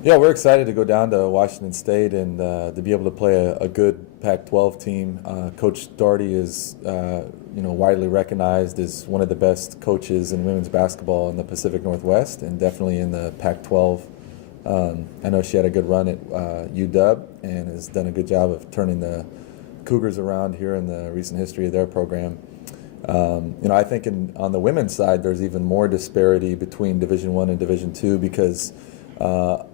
Yeah, we're excited to go down to Washington State and to be able to play a good Pac-12 team. Coach Doherty is, widely recognized as one of the best coaches in women's basketball in the Pacific Northwest and definitely in the Pac-12. I know she had a good run at UW and has done a good job of turning the Cougars around here in the recent history of their program. I think on the women's side, there's even more disparity between Division I and Division II because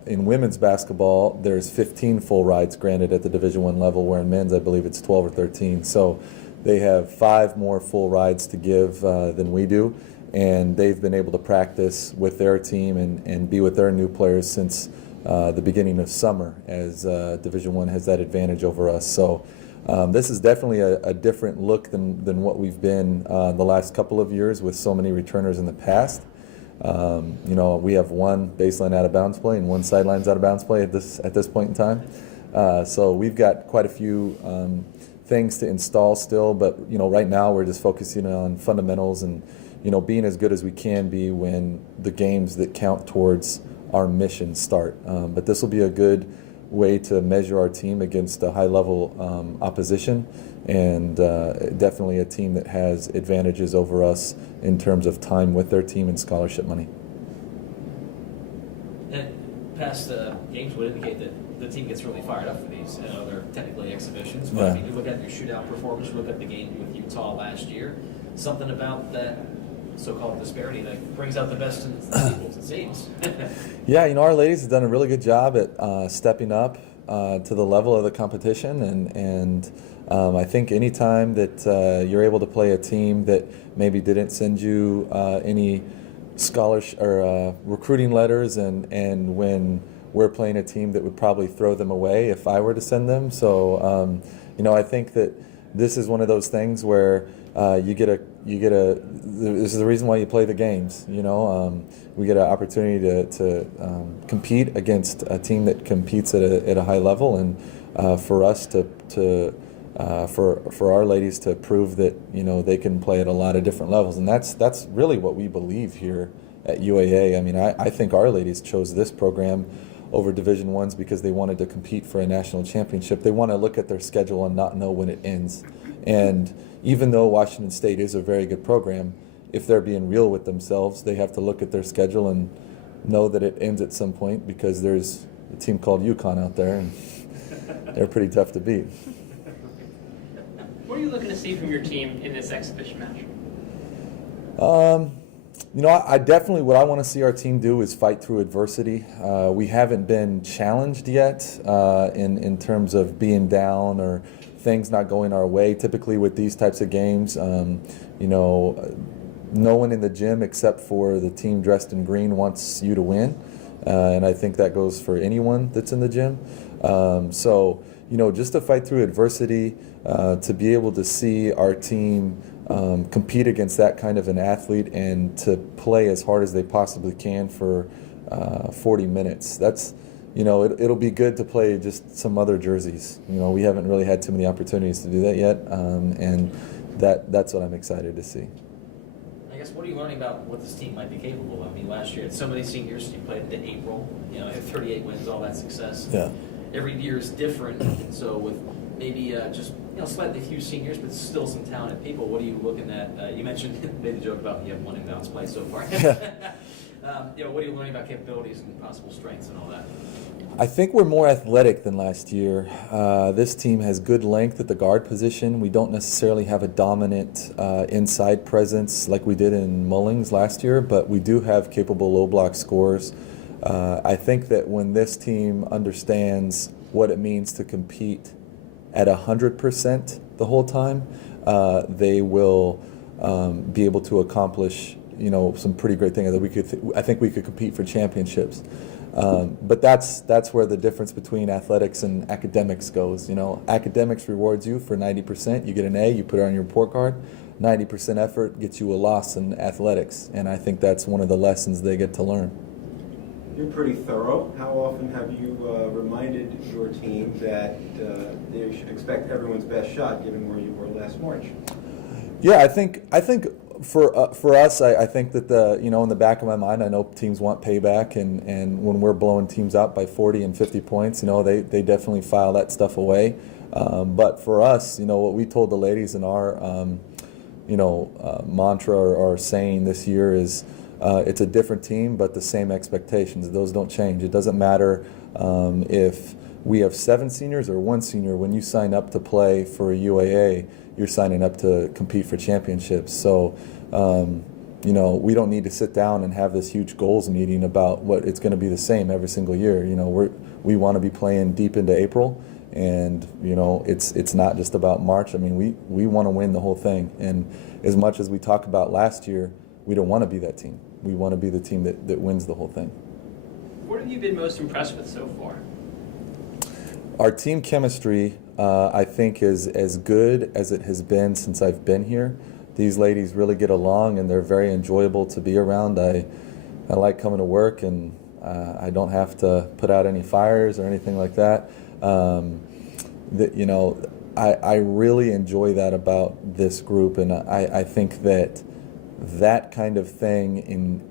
in women's basketball, there's 15 full rides granted at the Division I level, where in men's, I believe it's 12 or 13. So they have 5 more full rides to give than we do, and they've been able to practice with their team and be with their new players since the beginning of summer, as Division I has that advantage over us. So this is definitely a different look than what we've been the last couple of years with so many returners in the past. We have one baseline out of bounds play and one sidelines out of bounds play at this point in time. So we've got quite a few things to install still, but right now we're just focusing on fundamentals and being as good as we can be when the games that count towards our mission start. But this will be a good way to measure our team against a high-level opposition, and definitely a team that has advantages over us in terms of time with their team and scholarship money. And past games would indicate that the team gets really fired up for these. They're technically exhibitions, but Yeah. I mean, you look at your shootout performance, you look at the game with Utah last year, something about that so-called disparity that brings out the best in Seawolves, it seems. Yeah, our ladies have done a really good job at stepping up to the level of the competition, and I think anytime that you're able to play a team that maybe didn't send you any scholarship or recruiting letters, and when we're playing a team that would probably throw them away if I were to send them. So I think that this is one of those things where this is the reason why you play the games. We get an opportunity to compete against a team that competes at a high level, and for us for our ladies to prove that they can play at a lot of different levels, and that's really what we believe here at UAA. I mean, I think our ladies chose this program over Division I's because they wanted to compete for a national championship. They want to look at their schedule and not know when it ends. And even though Washington State is a very good program, if they're being real with themselves, they have to look at their schedule and know that it ends at some point, because there's a team called UConn out there, and they're pretty tough to beat. What are you looking to see from your team in this exhibition match? I definitely, what I want to see our team do is fight through adversity. We haven't been challenged yet in terms of being down or things not going our way. Typically with these types of games, no one in the gym except for the team dressed in green wants you to win. And I think that goes for anyone that's in the gym. Just to fight through adversity, to be able to see our team compete against that kind of an athlete and to play as hard as they possibly can for 40 minutes. That's, it'll be good to play just some other jerseys. We haven't really had too many opportunities to do that yet, and that's what I'm excited to see. I guess, what are you learning about what this team might be capable of? I mean, last year had so many seniors. You played in April, had 38 wins, all that success. Yeah. Every year is different, and so with maybe slightly few seniors, but still some talented people. What are you looking at? You mentioned, made a joke about you have one inbounds play so far. What are you learning about capabilities and possible strengths and all that? I think we're more athletic than last year. This team has good length at the guard position. We don't necessarily have a dominant inside presence like we did in Mullings last year, but we do have capable low block scorers. I think that when this team understands what it means to compete at 100% the whole time, they will be able to accomplish some pretty great things. I think we could compete for championships. But that's where the difference between athletics and academics goes. Academics rewards you for 90%. You get an A, you put it on your report card. 90% effort gets you a loss in athletics, and I think that's one of the lessons they get to learn. You're pretty thorough. How often have you reminded your team that they should expect everyone's best shot, given where you were last March? Yeah, I think For us, I think that in the back of my mind, I know teams want payback, and when we're blowing teams out by 40 and 50 points, they definitely file that stuff away. But for us, what we told the ladies in our mantra or saying this year is it's a different team, but the same expectations. Those don't change. It doesn't matter if we have 7 seniors or 1 senior. When you sign up to play for a UAA, you're signing up to compete for championships. So, we don't need to sit down and have this huge goals meeting about what it's going to be the same every single year. We want to be playing deep into April, and it's not just about March. I mean, we want to win the whole thing. And as much as we talk about last year, we don't want to be that team. We want to be the team that wins the whole thing. What have you been most impressed with so far? Our team chemistry, I think, is as good as it has been since I've been here. These ladies really get along, and they're very enjoyable to be around. I like coming to work, and I don't have to put out any fires or anything like that. I really enjoy that about this group, and I think that kind of thing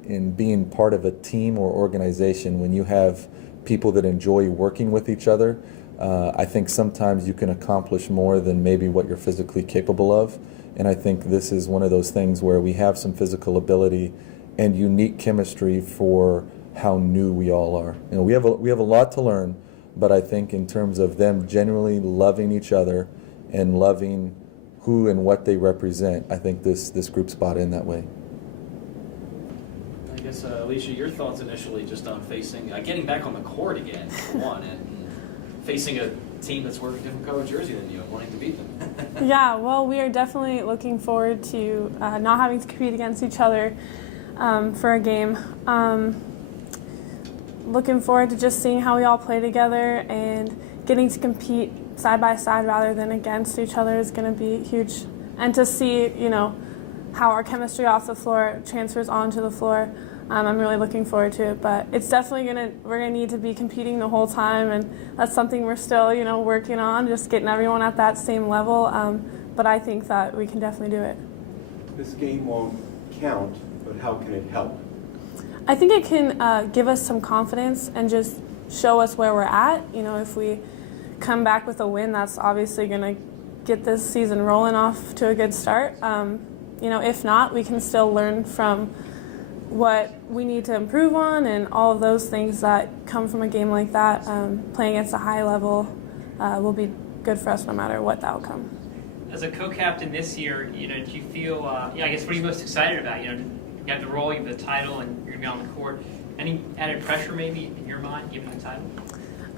in being part of a team or organization, when you have people that enjoy working with each other, I think sometimes you can accomplish more than maybe what you're physically capable of. And I think this is one of those things where we have some physical ability and unique chemistry for how new we all are. We have a lot to learn, but I think in terms of them genuinely loving each other and loving who and what they represent, I think this group spot in that way. I guess, Alysha, your thoughts initially just on facing, getting back on the court again, for one, and facing a team that's wearing a different color jersey than you and wanting to beat them. Yeah, well, we are definitely looking forward to not having to compete against each other for a game. Looking forward to just seeing how we all play together, and getting to compete side by side rather than against each other is going to be huge. And to see, how our chemistry off the floor transfers onto the floor, I'm really looking forward to it. But it's definitely we're gonna need to be competing the whole time, and that's something we're still, working on, just getting everyone at that same level. But I think that we can definitely do it. This game won't count, but how can it help? I think it can give us some confidence and just show us where we're at. If we come back with a win, that's obviously going to get this season rolling off to a good start. If not, we can still learn from what we need to improve on, and all of those things that come from a game like that. Playing against a high level will be good for us no matter what the outcome. As a co-captain this year, do you feel, I guess, what are you most excited about? You have the role, you have the title, and you're going to be on the court. Any added pressure maybe in your mind, given the title?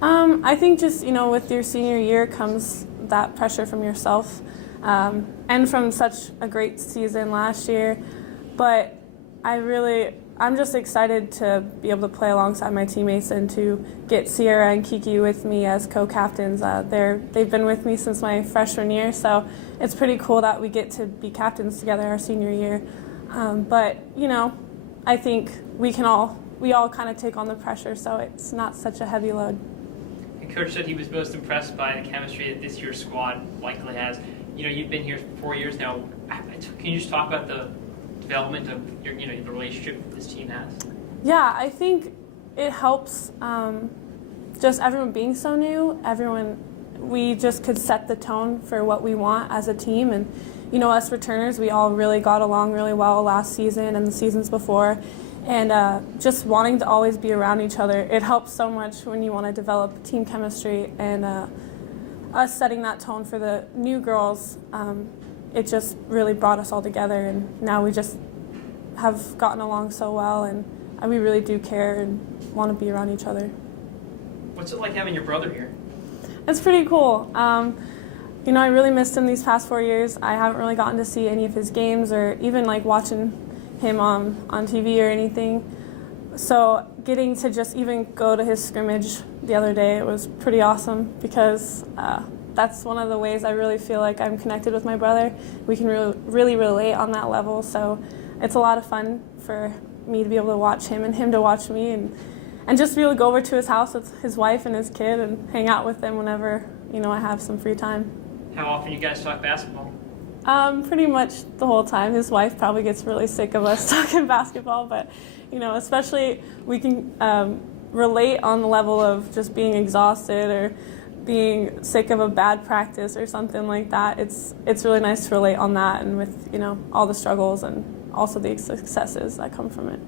I think just, with your senior year comes that pressure from yourself, and from such a great season last year. But I'm just excited to be able to play alongside my teammates and to get Sierra and Kiki with me as co-captains. They've been with me since my freshman year, so it's pretty cool that we get to be captains together our senior year. But I think we all kind of take on the pressure, so it's not such a heavy load. And Coach said he was most impressed by the chemistry that this year's squad likely has. You've been here for 4 years now. Can you just talk about the development of the relationship that this team has? Yeah, I think it helps just everyone being so new. We just could set the tone for what we want as a team. And, us returners, we all really got along really well last season and the seasons before. And just wanting to always be around each other, it helps so much when you want to develop team chemistry. And us setting that tone for the new girls, it just really brought us all together, and now we just have gotten along so well, and we really do care and want to be around each other. What's it like having your brother here? It's pretty cool. I really missed him these past 4 years. I haven't really gotten to see any of his games or even watching him on TV or anything. So getting to just even go to his scrimmage the other day, it was pretty awesome, because that's one of the ways I really feel like I'm connected with my brother. We can really relate on that level, so it's a lot of fun for me to be able to watch him and him to watch me, and just be able to go over to his house with his wife and his kid and hang out with them whenever I have some free time. How often you guys talk basketball? Pretty much the whole time. His wife probably gets really sick of us talking basketball, but especially we can relate on the level of just being exhausted or being sick of a bad practice or something like that. It's really nice to relate on that, and with all the struggles and also the successes that come from it.